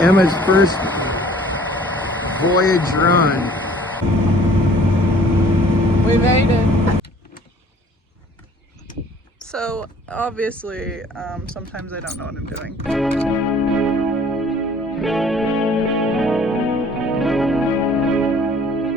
Emma's first voyage run. We made it. So obviously, sometimes I don't know what I'm doing.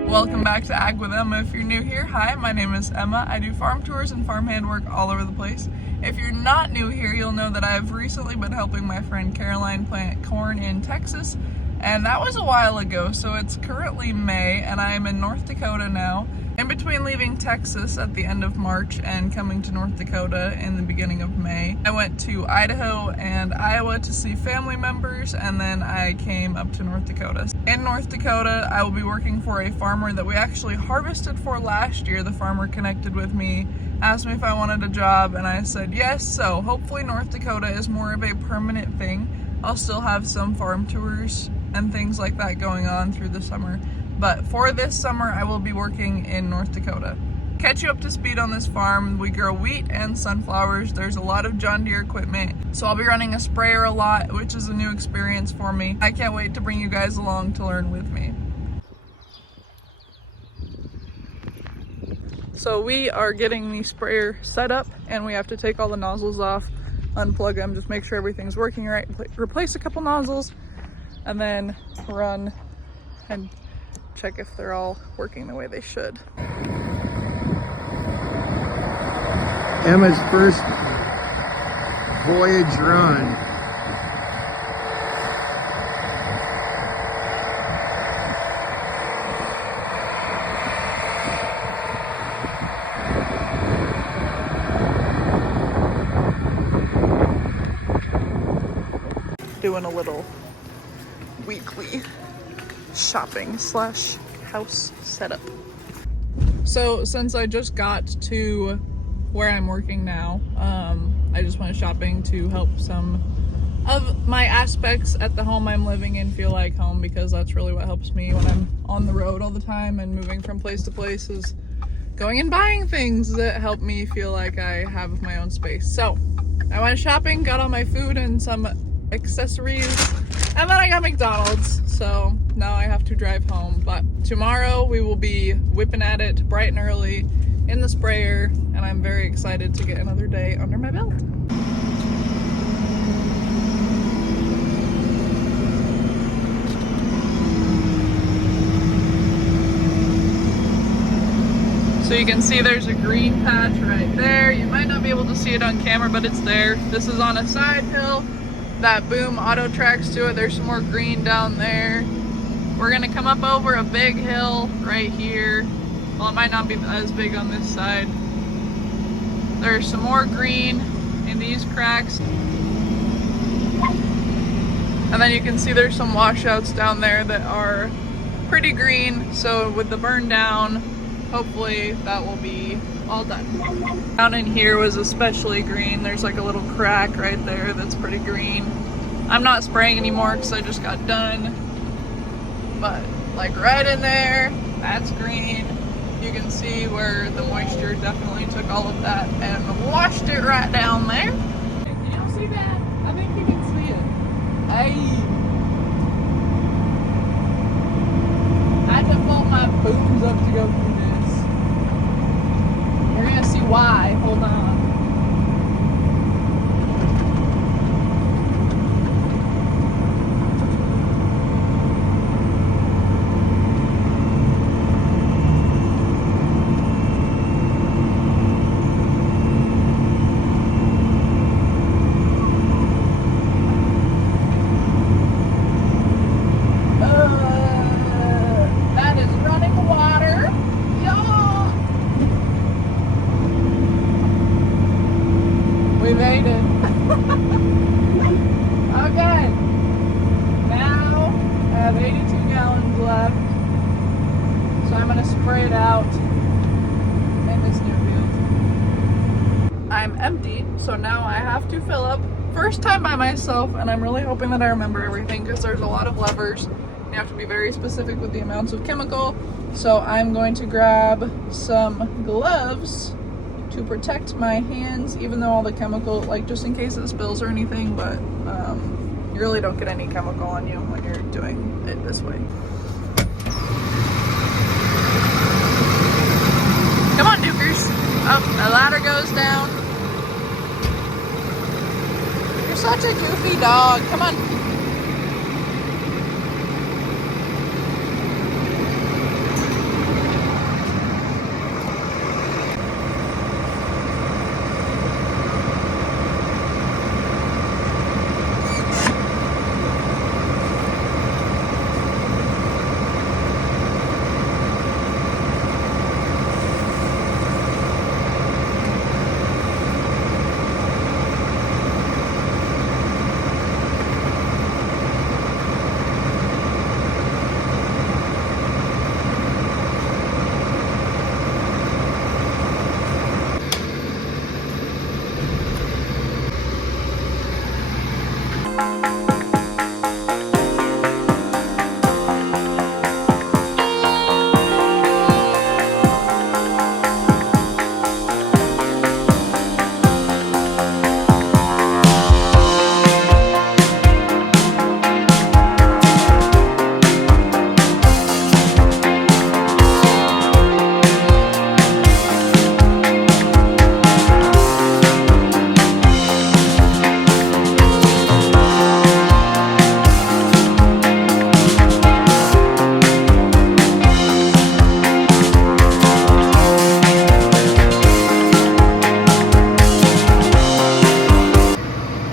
Welcome back to Ag with Emma. If you're new here, hi, my name is Emma. I do farm tours and farmhand work all over the place. If you're not new here, you'll know that I've recently been helping my friend Caroline plant corn in Texas, and that was a while ago, so it's currently May, and I'm in North Dakota now. In between leaving Texas at the end of March and coming to North Dakota in the beginning of May, I went to Idaho and Iowa to see family members, and then I came up to North Dakota. In North Dakota, I will be working for a farmer that we actually harvested for last year. The farmer connected with me, asked me if I wanted a job, and I said yes, so hopefully North Dakota is more of a permanent thing. I'll still have some farm tours and things like that going on through the summer. But for this summer, I will be working in North Dakota. Catch you up to speed on this farm. We grow wheat and sunflowers. There's a lot of John Deere equipment. So I'll be running a sprayer a lot, which is a new experience for me. I can't wait to bring you guys along to learn with me. So we are getting the sprayer set up, and we have to take all the nozzles off, unplug them, just make sure everything's working right, replace a couple nozzles, and then run and check if they're all working the way they should. Emma's first voyage run. Doing a little weekly shopping slash house setup. So since I just got to where I'm working now, I just went shopping to help some of my aspects at the home I'm living in feel like home, because that's really what helps me when I'm on the road all the time and moving from place to place, is going and buying things that help me feel like I have my own space. So I went shopping, got all my food and some accessories, and then I got McDonald's, so now I have to drive home. But tomorrow we will be whipping at it bright and early in the sprayer, and I'm very excited to get another day under my belt. So you can see there's a green patch right there. You might not be able to see it on camera, but it's there. This is on a side hill. That boom auto tracks to it. There's some more green down there. We're gonna come up over a big hill right here. Well, it might not be as big on this side. There's some more green in these cracks. And then you can see there's some washouts down there that are pretty green. So with the burn down, hopefully that will be all done. Down in here was especially green. There's like a little crack right there that's pretty green. I'm not spraying anymore because I just got done. But like right in there, that's green. You can see where the moisture definitely took all of that and washed it right down there. Can you see that? I think you can see it. Hey! I had to fold my booms up to go through this. You're gonna see why. Hold on. That is running water. Y'all. We made it. Okay. Now I have 82 gallons left. So I'm going to spray it out in this new field. I'm empty, so now I have to fill up. First time by myself, and I'm really hoping that I remember everything because there's a lot of levers. You have to be very specific with the amounts of chemical. So I'm going to grab some gloves to protect my hands, even though all the chemical, like just in case it spills or anything, but You really don't get any chemical on you when you're doing it this way. Come on, Dukers. Oh, the ladder goes down. You're such a goofy dog. Come on.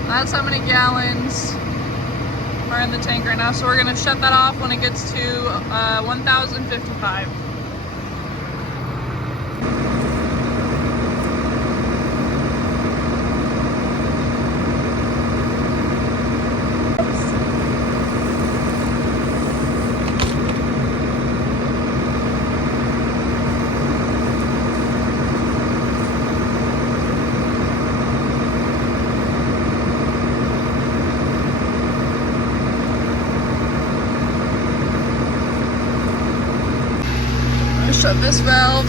That's how many gallons are in the tank right now. So we're gonna shut that off when it gets to 1,055. Shut this valve.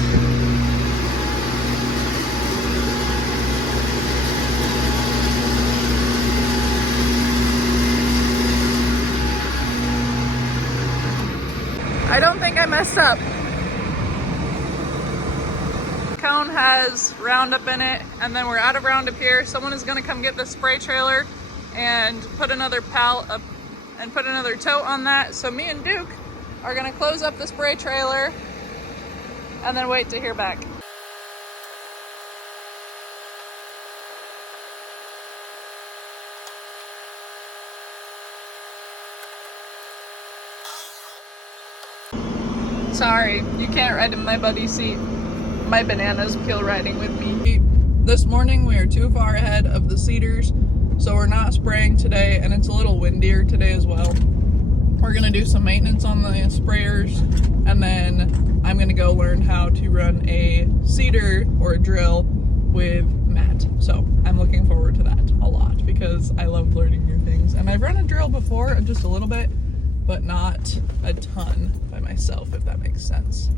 I don't think I messed up. Cone has Roundup in it, and then we're out of Roundup here. Someone is gonna come get the spray trailer and put another pallet up and put another tote on that. So me and Duke are gonna close up the spray trailer and then wait to hear back. Sorry, you can't ride in my buddy's seat. My bananas peel riding with me. This morning we are too far ahead of the cedars, so we're not spraying today, and it's a little windier today as well. We're gonna do some maintenance on the sprayers, and then I'm gonna go learn how to run a seeder or a drill with Matt. So I'm looking forward to that a lot because I love learning new things. And I've run a drill before, just a little bit, but not a ton by myself, if that makes sense.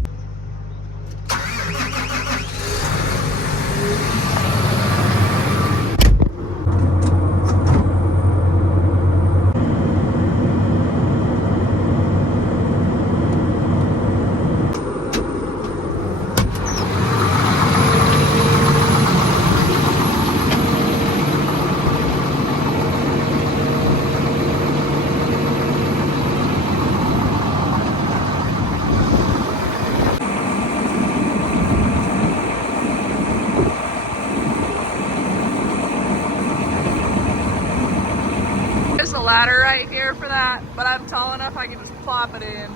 There's a ladder right here for that, but I'm tall enough I can just plop it in.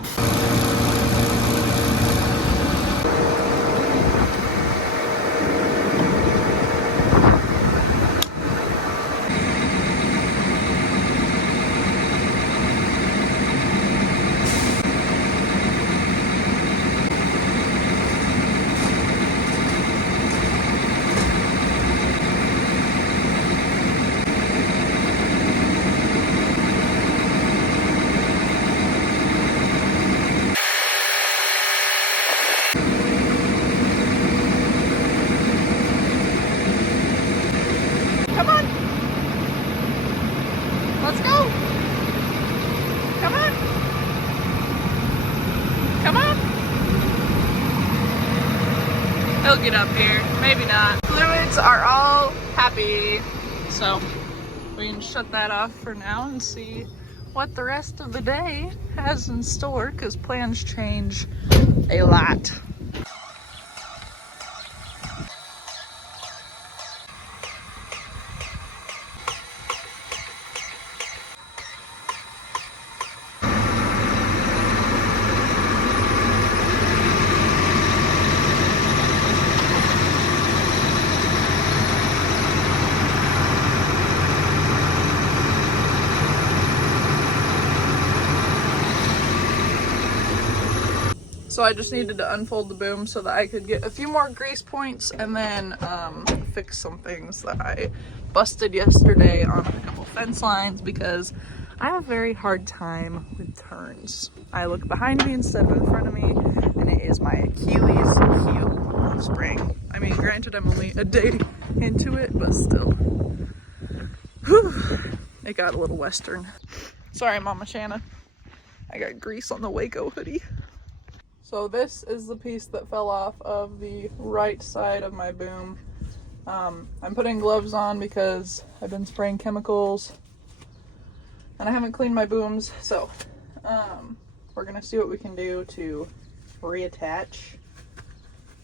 he'll get up here. Maybe not. Fluids are all happy. So we can shut that off for now and see what the rest of the day has in store, because plans change a lot. So I just needed to unfold the boom so that I could get a few more grease points and then fix some things that I busted yesterday on a couple fence lines, because I have a very hard time with turns. I look behind me instead of in front of me, and it is my Achilles heel of spraying. I mean, granted, I'm only a day into it, but still. Whew. It got a little western. Sorry, Mama Shanna. I got grease on the Waco hoodie. So this is the piece that fell off of the right side of my boom. I'm putting gloves on because I've been spraying chemicals and I haven't cleaned my booms. So we're gonna see what we can do to reattach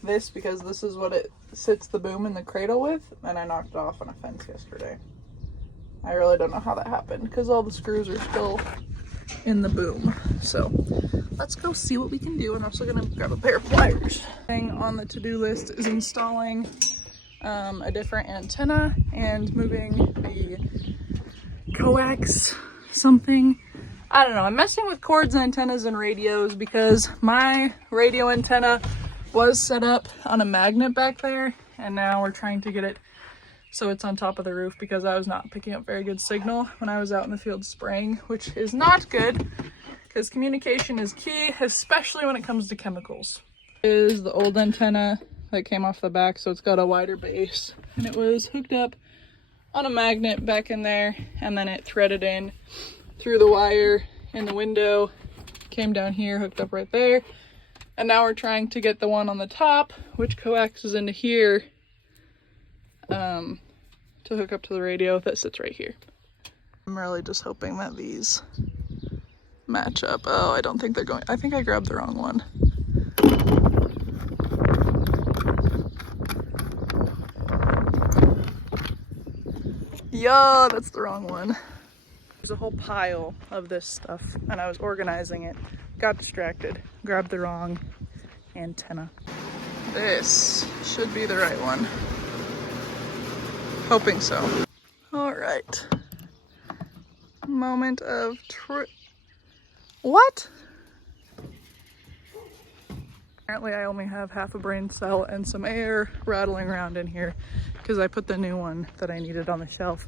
this, because this is what it sits the boom in the cradle with, and I knocked it off on a fence yesterday. I really don't know how that happened because all the screws are still in the boom. So let's go see what we can do. I'm also gonna grab a pair of pliers. Thing on the to-do list is installing a different antenna and moving the coax something. I don't know, I'm messing with cords, antennas, and radios because my radio antenna was set up on a magnet back there, and now we're trying to get it so it's on top of the roof, because I was not picking up very good signal when I was out in the field spraying, which is not good because communication is key, especially when it comes to chemicals. This is the old antenna that came off the back, so it's got a wider base, and it was hooked up on a magnet back in there, and then it threaded in through the wire in the window, came down here, hooked up right there, and now we're trying to get the one on the top, which coaxes into here, to hook up to the radio that sits right here. I'm really just hoping that these match up. Oh, I don't think they're going. I think I grabbed the wrong one. Yeah, that's the wrong one. There's a whole pile of this stuff, and I was organizing it, got distracted, grabbed the wrong antenna. This should be the right one. Hoping so. All right. Moment of What? Apparently I only have half a brain cell and some air rattling around in here because I put the new one that I needed on the shelf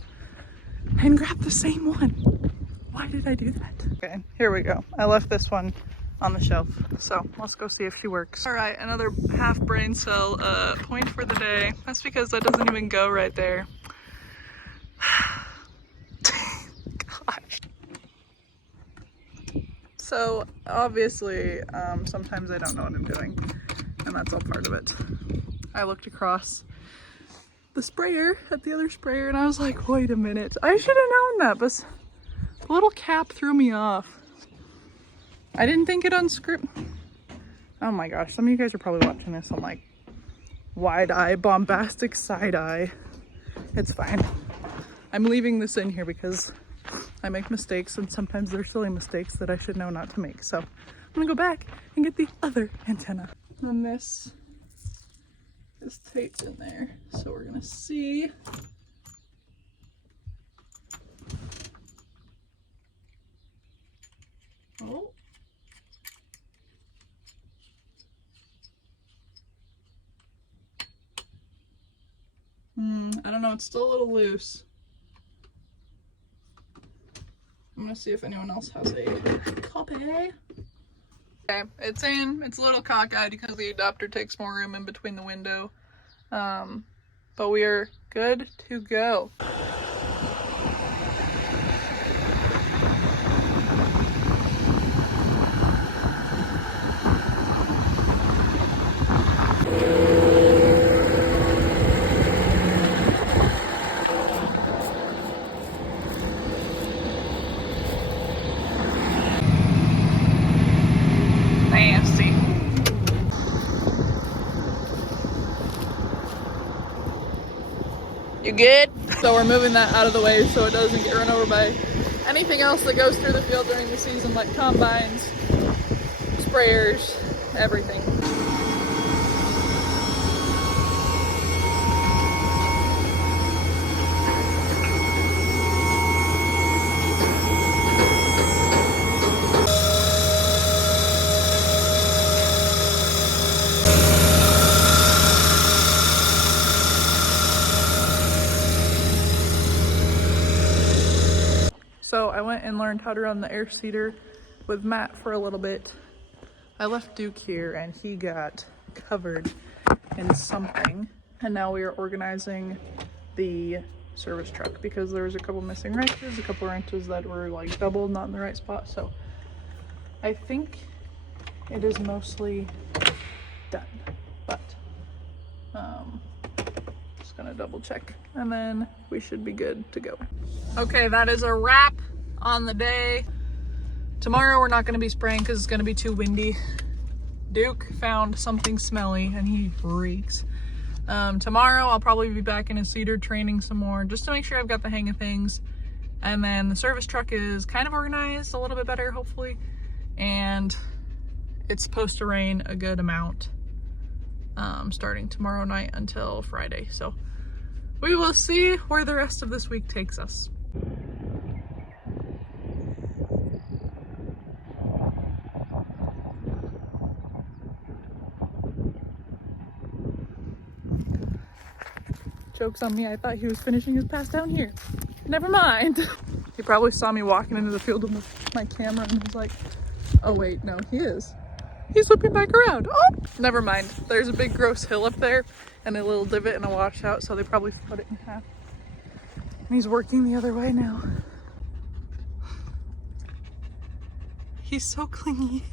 and grabbed the same one. Why did I do that? Okay, here we go. I left this one on the shelf, so let's go see if she works. All right, another half brain cell point for the day. That's because that doesn't even go right there. Gosh. So obviously, sometimes I don't know what I'm doing, and that's all part of it. I looked across the sprayer at the other sprayer and I was like, wait a minute, I should have known that, but the little cap threw me off. I didn't think it unscrewed. Oh my gosh, some of you guys are probably watching this. I'm like, wide eye, bombastic side eye. It's fine. I'm leaving this in here because I make mistakes, and sometimes they're silly mistakes that I should know not to make. So I'm gonna go back and get the other antenna. And this is taped in there. So we're gonna see. Oh. I don't know, it's still a little loose. I'm gonna see if anyone else has a copy. Okay, it's in. It's a little cockeyed because the adapter takes more room in between the window. But we are good to go. You good? So we're moving that out of the way so it doesn't get run over by anything else that goes through the field during the season, like combines, sprayers, everything. So I went and learned how to run the air seeder with Matt for a little bit. I left Duke here and he got covered in something. And now we are organizing the service truck because there was a couple missing wrenches, a couple wrenches that were like doubled, not in the right spot. So I think it is mostly done, but just gonna double check and then we should be good to go. Okay, that is a wrap on the day. Tomorrow we're not gonna be spraying because it's gonna be too windy. Duke found something smelly and he reeks. Tomorrow I'll probably be back in a seeder training some more just to make sure I've got the hang of things. And then the service truck is kind of organized a little bit better, hopefully. And it's supposed to rain a good amount starting tomorrow night until Friday. So we will see where the rest of this week takes us. Joke's on me, I thought he was finishing his pass down here. Never mind. He probably saw me walking into the field with my camera and was like, oh wait, no, he is. He's whipping back around. Oh, never mind. There's a big gross hill up there and a little divot and a washout, so they probably split it in half. And he's working the other way now. He's so clingy.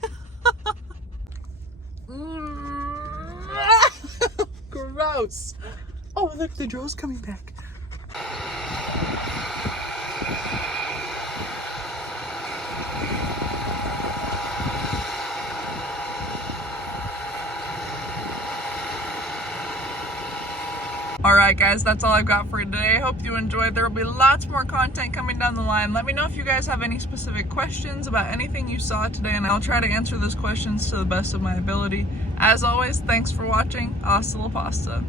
Gross. Oh, look, the drone's coming back. Alright guys, that's all I've got for today. I hope you enjoyed. There will be lots more content coming down the line. Let me know if you guys have any specific questions about anything you saw today, and I'll try to answer those questions to the best of my ability. As always, thanks for watching. Hasta la pasta.